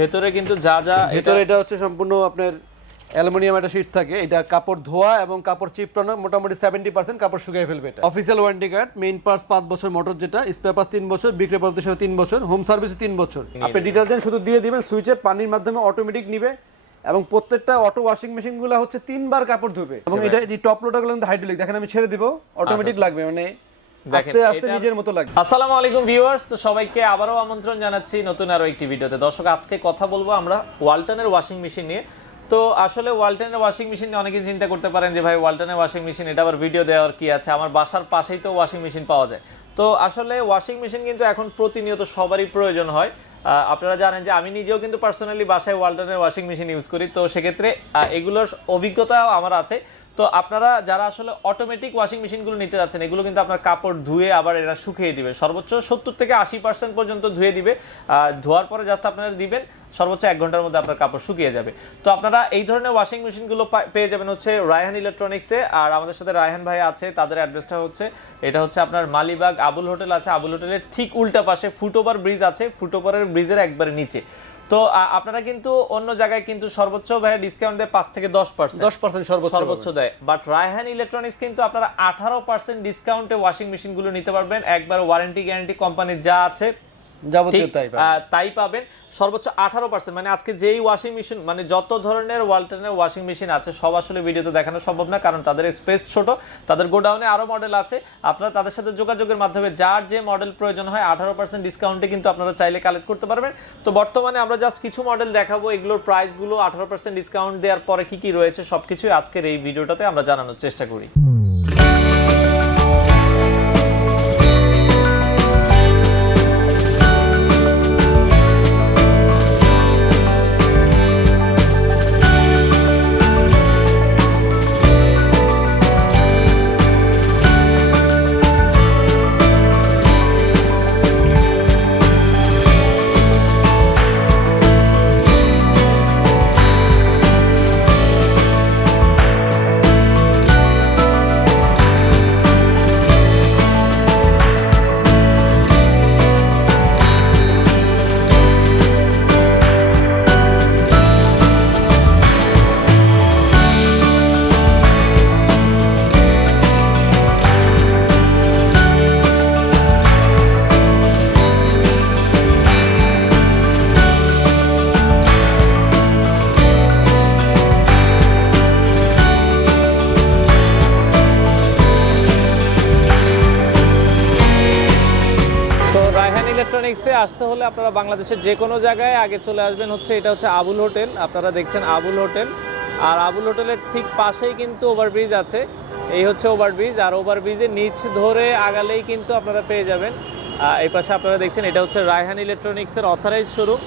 ভেতরে কিন্তু যা যা ভেতরে এটা হচ্ছে সম্পূর্ণ আপনার অ্যালুমিনিয়াম একটা শীট থাকে। এটা কাপড় ধোয়া এবং কাপড় চিপড়ানো মোটামুটি 70% কাপড় শুকিয়ে ফেলবে। এটা official warranty card, main parts 5 বছর, মোটর যেটা স্পেয়ার পার্টস 3 বছর, বিক্রয় পদ্ধতি হিসেবে 3 বছর, হোম সার্ভিস 3 বছর। আপনি ডিটারজেন্ট শুধু দিয়ে দিবেন সুইচে, পানির মাধ্যমে অটোমেটিক নিবে এবং প্রত্যেকটা অটো ওয়াশিং মেশিনগুলো হচ্ছে 3 বার কাপড় ধুবে। এবং এটা এই টপ লোডারগুলো কিন্তু হাইড্রোলিক, দেখেন আমি ছেড়ে দিব অটোমেটিক লাগবে, মানে আস্তে আস্তে নিজের মতো লাগবে। আসসালামু আলাইকুম ভিউয়ার্স, তো সবাইকে আবারো আমন্ত্রণ জানাচ্ছি নতুন আরো একটি ভিডিওতে। দর্শক, আজকে কথা বলবো আমরা ওয়ালটনের ওয়াশিং মেশিন নিয়ে। তো আসলে ওয়ালটনের ওয়াশিং মেশিন নিয়ে অনেকে চিন্তা করতে পারেন যে ভাই ওয়ালটনের ওয়াশিং মেশিন, এটা আবার ভিডিও দেওয়ার কি আছে, আমার বাসার পাশেই তো ওয়াশিং মেশিন পাওয়া যায়। তো আসলে ওয়াশিং মেশিন কিন্তু এখন প্রতিনিয়ত সবারই প্রয়োজন হয়। আপনারা জানেন যে আমি নিজেও কিন্তু পার্সোনালি বাসায় ওয়ালটনের ওয়াশিং মেশিন ইউজ করি, তো সেক্ষেত্রে এগুলোর অভিজ্ঞতাও আমার আছে। তো আপনারা যারা আসলে অটোমেটিক ওয়াশিং মেশিনগুলো নিতে যাচ্ছেন, এগুলো কিন্তু আপনার কাপড় ধুয়ে আবার এরা শুকিয়ে দিবে, সর্বোচ্চ 70 থেকে 80% পর্যন্ত ধুয়ে দিবে। ধোয়ার পরে জাস্ট আপনারা দিবেন, সর্বোচ্চ 1 ঘন্টার মধ্যে আপনার কাপড় শুকিয়ে যাবে। তো আপনারা এই ধরনের ওয়াশিং মেশিনগুলো পেয়ে যাবেন হচ্ছে রায়হান ইলেকট্রনিক্সে। আর আমাদের সাথে রায়হান ভাই আছে, তাদের অ্যাড্রেসটা হচ্ছে এটা হচ্ছে আপনার মালিবাগ আবুল হোটেল আছে, আবুল হোটেলের ঠিক উল্টা পাশে ফুটওভার ব্রিজ আছে, ফুটওভারের ব্রিজের একবারে নিচে। তো আপনারা কিন্তু অন্য জায়গায় কিন্তু সর্বোচ্চ ভাই ডিসকাউন্ট দেয় 5 থেকে 10% সর্বোচ্চ দেয়, বাট রায়হান ইলেকট্রনিক্স কিন্তু আপনারা 18% ডিসকাউন্টে ওয়াশিং মেশিনগুলো নিতে পারবেন। একবার ওয়ারেন্টি গ্যারান্টি কোম্পানির যা আছে যাবতীয় তাই পাবেন, সর্বোচ্চ 18%। মানে আজকে যেই ওয়াশিং মেশিন, মানে যত ধরনের ওয়ালটনের ওয়াশিং মেশিন আছে সব আসলে ভিডিওতে দেখানো সম্ভব না, কারণ তাদের স্পেস ছোট, তাদের গোডাউনে আরো মডেল আছে। আপনারা তাদের সাথে যোগাযোগের মাধ্যমে যার যে মডেল প্রয়োজন হয় 18% ডিসকাউন্টে কিন্তু আপনারা চাইলে কালেক্ট করতে পারবেন। তো বর্তমানে আমরা জাস্ট কিছু মডেল দেখাবো, এগুলোর প্রাইসগুলো 18% ডিসকাউন্ট দেওয়ার পরে কি কি রয়েছে সবকিছুই আজকের এই ভিডিওটাতে আমরা জানানোর চেষ্টা করি। ইলেকট্রনিক্সে আসতে হলে আপনারা বাংলাদেশের যে কোনো জায়গায় আগে চলে আসবেন হচ্ছে এটা হচ্ছে আবুল হোটেল। আপনারা দেখছেন আবুল হোটেল, আর আবুল হোটেলের ঠিক পাশেই কিন্তু ওভারব্রিজ আছে। এই হচ্ছে ওভারব্রিজ, আর ওভারব্রিজের নিচ ধরে আগালেই কিন্তু আপনারা পেয়ে যাবেন। এই পাশে আপনারা দেখছেন এটা হচ্ছে রায়হান ইলেকট্রনিক্সের অথরাইজ শোরুম।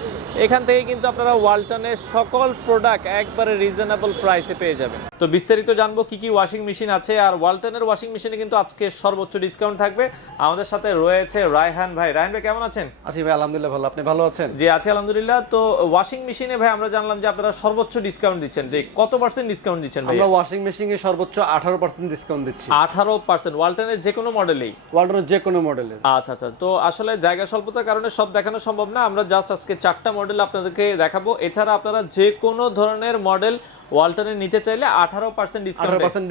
এখান থেকে কিন্তু আপনারা ওয়ালটনের সকল প্রোডাক্ট একবারে রিজনেবল প্রাইসে পেয়ে যাবেন। তো বিস্তারিত জানবো কি কি ওয়াশিং মেশিন আছে, আর ওয়ালটনের ওয়াশিং মেশিনে কিন্তু আজকে সর্বোচ্চ ডিসকাউন্ট থাকবে। আমাদের সাথে রয়েছে রায়হান ভাই। রায়হান ভাই কেমন আছেন? আছি ভাই, আলহামদুলিল্লাহ ভালো, আপনি ভালো আছেন? জি আছি আলহামদুলিল্লাহ। তো ওয়াশিং মেশিনে ভাই আমরা জানলাম যে আপনারা সর্বোচ্চ ডিসকাউন্ট দিচ্ছেন, যে কত পার্সেন্ট ডিসকাউন্ট দিচ্ছেন ভাই? আমরা ওয়াশিং মেশিনে সর্বোচ্চ 18% ডিসকাউন্ট দিচ্ছি। 18% ওয়ালটনের যে কোনো মডেলেই? ওয়ালটনের যে কোনো মডেলের। আচ্ছা আচ্ছা। তো আসলে জায়গা স্বল্পতার কারণে সব দেখানো সম্ভব না, আমরা জাস্ট আজকে 4টা মডেল আপনাদেরকে দেখাবো। এছাড়া আপনারা যে কোনো ধরনের মডেল ওয়ালটনের নিতে চাইলে 18%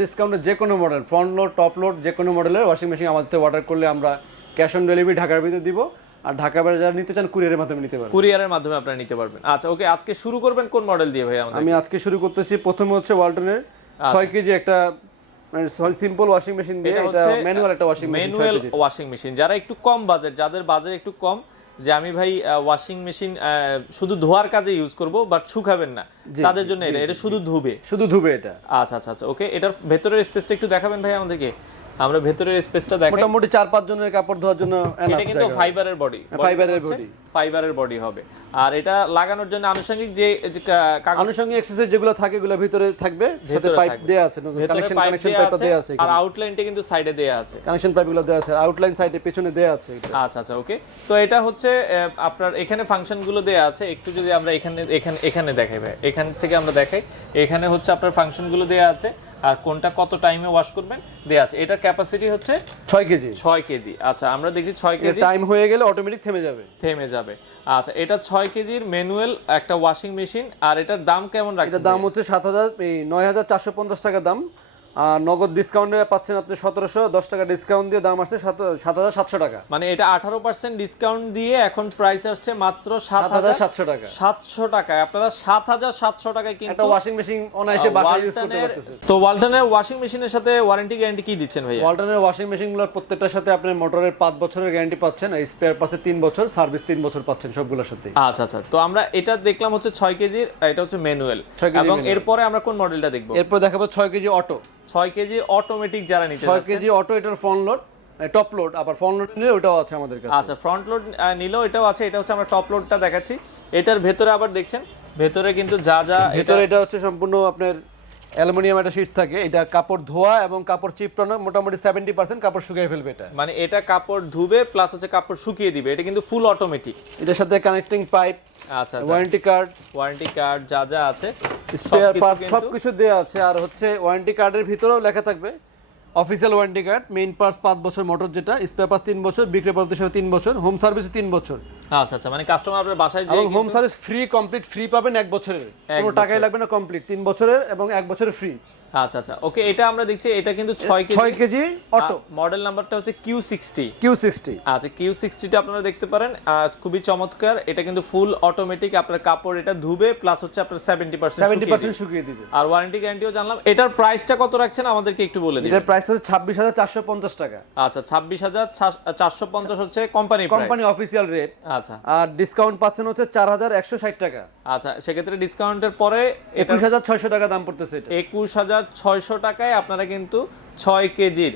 ডিসকাউন্টে যে কোনো model, front load top load যে কোনো মডেলের ওয়াশিং মেশিন আমাদের থেকে অর্ডার করলে আমরা ক্যাশ অন ডেলিভারি ঢাকার ভিতরে দিব। আর ঢাকা বাইরে যারা নিতে চান কুরিয়ারের মাধ্যমে নিতে পারবেন। কুরিয়ারের মাধ্যমে আপনারা নিতে পারবেন। আচ্ছা ওকে, আজকে শুরু করবেন কোন মডেল দিয়ে ভাই? আমি আজকে শুরু করতেছি প্রথমে হচ্ছে ওয়ালটনের 6 কেজি একটা মানে সিম্পল ওয়াশিং মেশিন দিয়ে, এটা ম্যানুয়াল একটা washing machine. Manual washing machine, যারা একটু কম বাজেট, যাদের বাজেট একটু কম, যে আমি ভাই ওয়াশিং মেশিন শুধু ধোয়ার কাজে ইউজ করব বাট শুকাবেন না, তাদের জন্য এটা শুধু ধুবে এটা। আচ্ছা আচ্ছা আচ্ছা ওকে। এটার ভেতরের স্পেসটা একটু দেখাবেন ভাই আমাদেরকে? আমরা ভেতরের স্পেসটা দেখাই। মোটামুটি 4-5 জনের কাপড় ধোয়ার জন্য। এটা কিন্তু ফাইবারের বডি হবে। আর এটা লাগানোর জন্য আনুষঙ্গিক যে আনুষঙ্গিক অ্যাক্সেসরি যেগুলো থাকে এগুলো ভিতরে থাকবে, সাথে পাইপ দেয়া আছে, কানেকশন পাইপ দেয়া আছে, আর আউটলাইনটা কিন্তু সাইডে দেয়া আছে, কানেকশন পাইপগুলো দেয়া আছে, আউটলাইন সাইডে পেছনে দেয়া আছে। আচ্ছা আচ্ছা ওকে। তো এটা হচ্ছে আপনার এখানে ফাংশনগুলো দেয়া আছে, একটু যদি আমরা এখানে দেখাই ভাই, এখান থেকে আমরা দেখাই, এখানে হচ্ছে আপনার ফাংশনগুলো দেয়া আছে। আর কোনটা কত টাইমে ওয়াশ করবেন দেয়া আছে। এটার ক্যাপাসিটি হচ্ছে 6 কেজি। 6 কেজি। আচ্ছা আমরা দেখছি 6 কেজি টাইম হয়ে গেলে অটোমেটিক থেমে যাবে। আচ্ছা এটা 6 কেজির ম্যানুয়াল একটা ওয়াশিং মেশিন। আর এটার দাম কেমন রাখছেন? এটার দাম হচ্ছে 9450 টাকা দাম। আর নগদ ডিসকাউন্টে পাচ্ছেন আপনি 1710 টাকা ডিসকাউন্ট দিয়ে দাম আসছে 7700 টাকা। মানে এটা 18% ডিসকাউন্ট দিয়ে এখন প্রাইস আসছে মাত্র 7700 টাকা। 700 টাকায় আপনারা 7700 টাকায় কিন্তু একটা ওয়াশিং মেশিন অনায়াসে বাসায় ইউজ করতে পারতেছেন। তো ওয়ালটনের ওয়াশিং মেশিনের সাথে ওয়ারেন্টি গ্যারান্টি কি দিচ্ছেন ভাইয়া? ওয়ালটনের ওয়াশিং মেশিনগুলোর প্রত্যেকটার সাথে আপনি মোটরের 5 বছরের গ্যারান্টি পাচ্ছেন, আর স্পেয়ার পাচ্ছে 3 বছর, সার্ভিস 3 বছর পাচ্ছেন সবগুলোর সাথে। আচ্ছা আচ্ছা, তো আমরা এটা দেখলাম হচ্ছে 6 কেজির, এটা হচ্ছে ম্যানুয়াল। এবং এরপরে আমরা কোন মডেলটা দেখব? এরপর দেখাবো 6 কেজি অটো। 6 কেজি অটোমেটিক যারা নিতে চাচ্ছেন, 6 কেজি অটো, এটার ফ্রন্ট লোড টপ লোড, আবার ফ্রন্ট লোড নিলে ওটাও আছে আমাদের কাছে। আচ্ছা ফ্রন্ট লোড নিলেও এটাও আছে। এটা হচ্ছে আমরা টপ লোডটা দেখাচ্ছি। এটার ভেতরে আবার দেখছেন ভেতরে কিন্তু যা ভেতরে এটা হচ্ছে সম্পূর্ণ আপনার অ্যালুমিনিয়াম একটা শীট থাকে। এটা কাপড় ধোয়া এবং কাপড় চিপড়ানো মোটামুটি 70% কাপড় শুকিয়ে ফেলবে এটা। মানে এটা কাপড় ধুবে প্লাস হচ্ছে কাপড় শুকিয়ে দিবে। এটা কিন্তু ফুল অটোমেটিক। এটার সাথে কানেক্টিং পাইপ, আচ্ছা ওয়ারেন্টি কার্ড যা আছে স্পেয়ার পার্টস সবকিছু দেয়া আছে। আর হচ্ছে ওয়ারেন্টি কার্ডের ভিতরেও লেখা থাকবে official warranty card, main parts 5 বছর, মোটর যেটা স্পেয়ার পার্টস 3 বছর, বিক্রি পদ্ধতি হিসেবে 3 বছর, হোম সার্ভিস 3 বছর। আচ্ছা আচ্ছা, মানে কাস্টমার আপনার বাসায় এবং home service free, complete free পাবেন 1 বছরের, কোনো টাকাই লাগবে না, কমপ্লিট 3 বছরের এবং 1 বছরের ফ্রি। আচ্ছা আচ্ছা ওকে, এটা আমরা দেখছি এটা কিন্তু 6 কেজি অটো। মডেল নাম্বারটা হচ্ছে Q60। আচ্ছা Q60 টা আপনারা দেখতে পারেন, খুবই চমৎকার। এটা কিন্তু ফুল অটোমেটিক। আপনার কাপড় এটা ধুবে প্লাস হচ্ছে আপনার 70% শুকিয়ে দিবে। আর ওয়ারেন্টি গ্যারান্টিও জানলাম। এটার প্রাইসটা কত রাখছেন আমাদেরকে একটু বলে দিন। এটার প্রাইস হচ্ছে 26450 টাকা। আচ্ছা 26450 হচ্ছে কোম্পানি অফিসিয়াল রেট। আচ্ছা আর ডিসকাউন্ট পাচ্ছেন হচ্ছে 4160 টাকা। আচ্ছা সেক্ষেত্রে ডিসকাউন্টের পরে 21600 টাকা দাম পড়তেছে। এটা 21600 টাকায় আপনারা কিন্তু 6 কেজির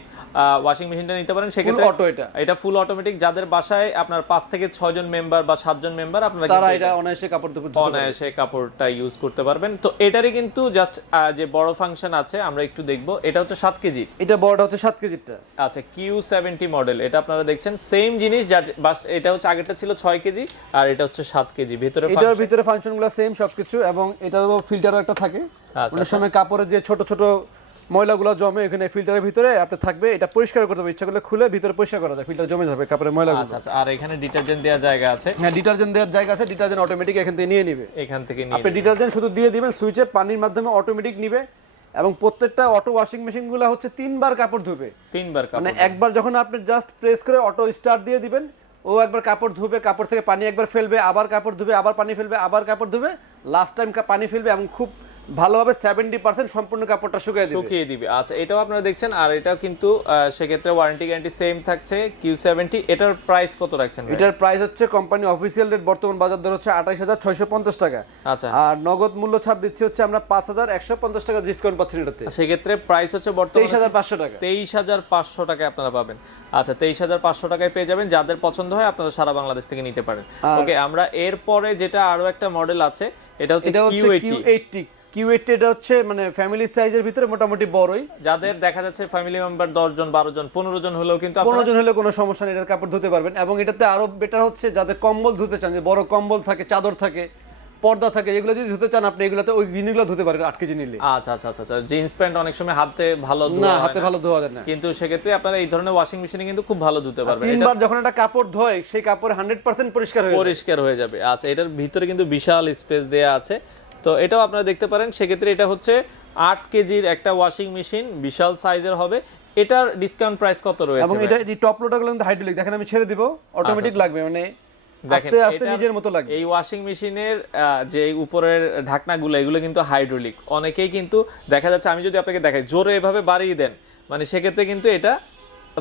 ওয়াশিং মেশিনটা নিতে পারেন। সেক্ষেত্রে অটো এটা ফুল অটোমেটিক। যাদের বাসায় আপনার 5 থেকে 6 জন মেম্বার বা 7 জন মেম্বার, আপনারা তারা এটা অনায়াসে কাপড়টা ইউজ করতে পারবেন। তো এটারই কিন্তু জাস্ট যে বড় ফাংশন আছে আমরা একটু দেখব। এটা হচ্ছে 7 কেজি। এটা বড়টা হচ্ছে 7 কেজিটা। আচ্ছা Q70 মডেল, এটা আপনারা দেখছেন সেম জিনিস। এটা হচ্ছে আগেরটা ছিল 6 কেজি আর এটা হচ্ছে 7 কেজি। এটার ভিতরে ফাংশনগুলো সেম সবকিছু। এবং এটারও ফিল্টারও একটা থাকে। অনেক সময় কাপড়ের যে ছোট ছোট ময়লাগুলো জমে এখানে ফিল্টারের ভিতরে আপনি থাকবে, এটা পরিষ্কার করতে হবে, ইচ্ছা করলে খুলে ভিতরে পরিষ্কার করা যায়, ফিল্টার জমে যাবে কাপড়ের ময়লাগুলো। আচ্ছা আচ্ছা, আর এখানে ডিটারজেন্ট দেওয়ার জায়গা আছে। হ্যাঁ ডিটারজেন্ট দেওয়ার জায়গা আছে। ডিটারজেন্ট অটোমেটিক এখান থেকে নিয়ে নেবে। আপনি ডিটারজেন্ট শুধু দিয়ে দিবেন সুইচে, পানির মাধ্যমে অটোমেটিক নিবে। এবং প্রত্যেকটা অটো ওয়াশিং মেশিনগুলো হচ্ছে 3 বার কাপড় ধুবে। 3 বার কাপড়, মানে একবার যখন আপনি জাস্ট প্রেস করে অটো স্টার্ট দিয়ে দিবেন, ও একবার কাপড় ধুবে, কাপড় থেকে পানি একবার ফেলবে, আবার কাপড় ধুবে, আবার পানি ফেলবে, আবার কাপড় ধুবে, লাস্ট টাইম পানি ফেলবে এবং খুব ভালোভাবে 70% সম্পূর্ণ কাপড়টা শুকিয়ে দিবে। আচ্ছা এটাও আপনারা দেখছেন। আর এটাও কিন্তু সেক্ষেত্রে ওয়ারেন্টি গ্যারান্টি সেম থাকছে Q70। এটার প্রাইস কত রাখছেন? এটার প্রাইস হচ্ছে কোম্পানি অফিসিয়াল রেট বর্তমান বাজার দর হচ্ছে 28650 টাকা। আচ্ছা আর নগদ মূল্য ছাড় দিচ্ছে হচ্ছে আমরা 5150 টাকা ডিসকাউন্ট পাচ্ছি এটাতে। সেক্ষেত্রে প্রাইস হচ্ছে বর্তমানে 23500 টাকা। 23500 টাকায় আপনারা পাবেন। আচ্ছা 23500 টাকায় পেয়ে যাবেন। যাদের পছন্দ হয় আপনারা সারা বাংলাদেশ থেকে নিতে পারেন। ওকে, আমরা এরপরে যেটা আরো একটা মডেল আছে, এটা হচ্ছে Q80। এটা হচ্ছে মানে ফ্যামিলি সাইজের ভিতরে মোটামুটি বড়ই। যাদের দেখা যাচ্ছে ফ্যামিলি মেম্বার 10 জন 12 জন 15 জন হলেও কিন্তু 15 জন হলে কোনো সমস্যা নেই, এটার কাপড় ধুতে পারবেন। এবং এটাতে আরো বেটার হচ্ছে যাদের কম্বল ধুতে চান, যে বড় কম্বল থাকে, চাদর থাকে, পর্দা থাকে, এগুলো যদি ধুতে চান আপনি এগুলোতে ওই জিনিসগুলো ধুতে পারেন 8 কেজি নিলে। আচ্ছা আচ্ছা আচ্ছা, জিন্স প্যান্ট অনেক সময় হাতে ভালো ধোয়া যায় না, কিন্তু সেক্ষেত্রে আপনারা এই ধরনের ওয়াশিং মেশিনে কিন্তু খুব ভালো ধুতে পারবেন। তিনবার যখন একটা কাপড় ধোয় সেই কাপড় 100% পরিষ্কার হয়ে যাবে। আচ্ছা এটার ভিতরে কিন্তু বিশাল স্পেস দেয়া আছে। তো এটাও আপনারা দেখতে পারেন। সেক্ষেত্রে এটা হচ্ছে 8 কেজির একটা ওয়াশিং মেশিন, বিশাল সাইজের হবে। এটার ডিসকাউন্ট প্রাইস কত রয়েছে? এবং এটা এই টপ লোডগুলো কিন্তু হাইড্রোলিক, দেখেন আমি ছেড়ে দিব, অটোমেটিক লাগবে, মানে আস্তে আস্তে নিজের মতো লাগবে। এই ওয়াশিং মেশিনের যে উপরের ঢাকনাগুলো এগুলো কিন্তু হাইড্রোলিক। অনেকেই কিন্তু দেখা যাচ্ছে, আমি যদি আপনাকে দেখাই, জোরে এভাবে বাড়িয়ে দেন, মানে সেক্ষেত্রে কিন্তু এটা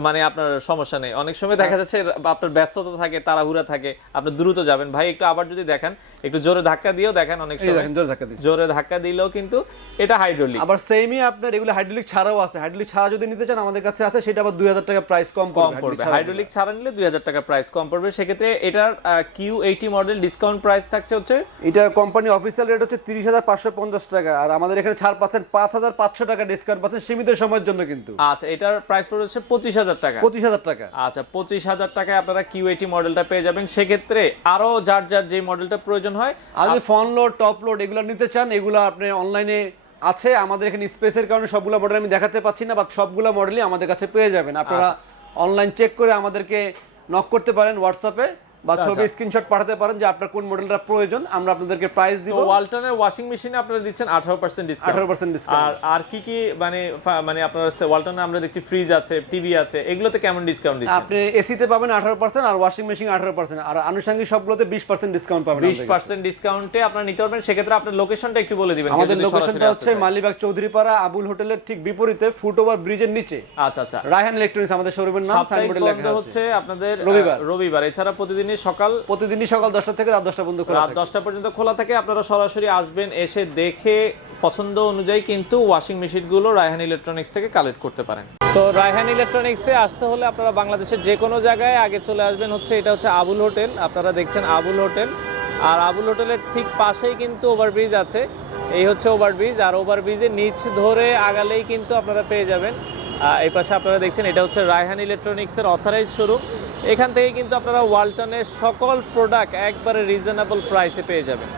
মানে আপনার সমস্যা নেই। অনেক সময় দেখা যাচ্ছে আপনার ব্যস্ততা থাকে, তাড়াহুড়া থাকে, আপনি দ্রুত যাবেন, ভাই একটু আবার যদি দেখেন, একটু জোরে ধাক্কা দিয়েও দেখেন, অনেক সময় জোরে ধাক্কা দিলেও কিন্তু এটা হাইড্রোলিক। আবার সেমই আপনার এগুলো হাইড্রোলিক ছাড়াও আছে। হাইড্রোলিক ছাড়া যদি নিতে চান আমাদের কাছে আছে, সেটা আবার 2000 টাকা প্রাইস কম পড়বে। হাইড্রোলিক ছাড়া নিলে 2000 টাকা প্রাইস কম পড়বে। সেক্ষেত্রে এটার Q80 মডেল ডিসকাউন্ট প্রাইস থাকছে হচ্ছে, এটার কোম্পানি অফিসিয়াল রেট হচ্ছে 30550 টাকা। আর আমাদের এখানে ছাড় পাচ্ছেন 5500 টাকা ডিসকাউন্ট পাচ্ছেন সীমিত সময়ের জন্য কিন্তু। আচ্ছা এটার প্রাইস পড়বে হচ্ছে 25000 টাকা। 25000 টাকা। আচ্ছা 25000 টাকায় আপনারা Q80 মডেলটা পেয়ে যাবেন। সেক্ষেত্রে আরো যার যার যে মডেলটা প্রয়োজন হয়, আপনি ফ্রন্ট লোড, টপ লোড এগুলো নিতে চান, এগুলো আপনি অনলাইনে আছে আমাদের এখানে স্পেসের কারণে সবগুলো মডেল আমি দেখাতে পাচ্ছি না, বাট সবগুলো মডেলই আমাদের কাছে পেয়ে যাবেন। আপনারা অনলাইন চেক করে আমাদেরকে নক করতে পারেন হোয়াটসঅ্যাপে, বা ছবি স্ক্রিনশট পাঠাতে পারেন যে আপনার কোন মডেলটা প্রয়োজন, আমরা আপনাদেরকে প্রাইস দিব। তো ওয়ালটনের ওয়াশিং মেশিনে আপনারা দিচ্ছেন 18% ডিসকাউন্ট। 18% ডিসকাউন্ট। আর কি কি মানে আপনারা ওয়ালটনে আমরা দেখছি ফ্রিজ আছে, টিভি আছে, এগুলোতে কেমন ডিসকাউন্ট দিচ্ছেন? আপনি এসিতে পাবেন 18% আর ওয়াশিং মেশিন 18%, আর আনুষঙ্গিক সবগুলোতে 20% ডিসকাউন্ট পাবেন। 20% ডিসকাউন্টে আপনারা নিতে পারবেন। সেক্ষেত্রে আপনার লোকেশনটা একটু বলে দিবেন। আমাদের লোকেশনটা হচ্ছে মালিবাগ চৌধুরীপাড়া আবুল হোটেলের ঠিক বিপরীতে ফুটওভার ব্রিজের নিচে। আচ্ছা আচ্ছা। রায়হান ইলেকট্রনিক্স আমাদের শোরুমের নাম, সাইনবোর্ডে লেখা হচ্ছে আপনাদের রবিবার। এছাড়া প্রতিদিনই সকাল 10টা থেকে রাত 10টা পর্যন্ত খোলা রাত 10টা পর্যন্ত খোলা থাকে। আপনারা সরাসরি আসবেন, এসে দেখে পছন্দ অনুযায়ী কিন্তু ওয়াশিং মেশিনগুলো রায়হান ইলেকট্রনিক্স থেকে কালেক্ট করতে পারেন। তো রায়হান ইলেকট্রনিক্সে আসতে হলে আপনারা বাংলাদেশের যে কোনো জায়গায় আগে চলে আসবেন হচ্ছে, এটা হচ্ছে আবুল হোটেল। আপনারা দেখছেন আবুল হোটেল, আর আবুল হোটেলের ঠিক পাশেই কিন্তু ওভারব্রিজ আছে। এই হচ্ছে ওভারব্রিজ, আর ওভারব্রিজের নিচ ধরে আগালেই কিন্তু আপনারা পেয়ে যাবেন। এই পাশে আপনারা দেখছেন এটা হচ্ছে রায়হান ইলেকট্রনিক্সের অথরাইজ শোরুম। এখান থেকে কিন্তু আপনারা ওয়ালটনের সকল প্রোডাক্ট একবারে রিজনেবল প্রাইসে পেয়ে যাবেন।